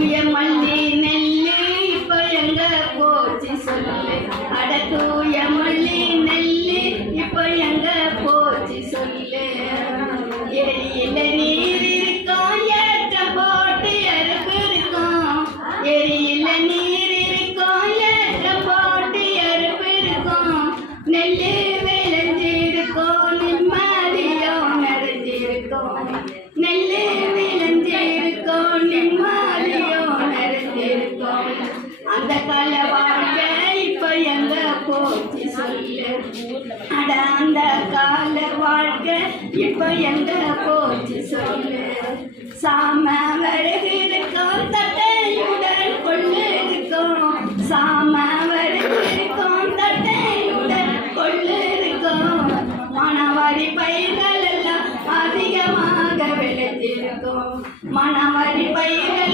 தூய மல்லி நெல்லு இப்ப எங்க போச்சு சொல்லு. அட தூய மல்லி நெல்லு இப்ப எங்க போச்சு சொல்லு. எரியில நீர் இருக்கும், ஏற்றம் போட்டு அறுப்பு இருக்கும். எரியில நீர் இருக்கும், ஏற்றம் போட்டு அறுப்பு இருக்கும். நெல்லு விளைஞ்சிருக்கும், நிம்மதியோ நிறைஞ்சிருக்கும். நெல்லு விளைஞ்சிருக்கும், நிம்மதியோ நிறைஞ்சிருக்கும். அந்த கால வாழ்க்கை இப்ப எங்க போச்சு சொல்லு. அட அந்த கால வாழ்க்கை இப்ப எங்க போச்சு சொல்லு. சாம வருகிருக்கும், தட்டையுடன் கொள்ளு இருக்கும். சாம வருகிருக்கும், தட்டையுடன் கொள்ளு இருக்கும். மணவாரி பயிர்கள் எல்லாம் அதிகமாக விளைஞ்சிருக்கும். மணவாரி பயிர்கள்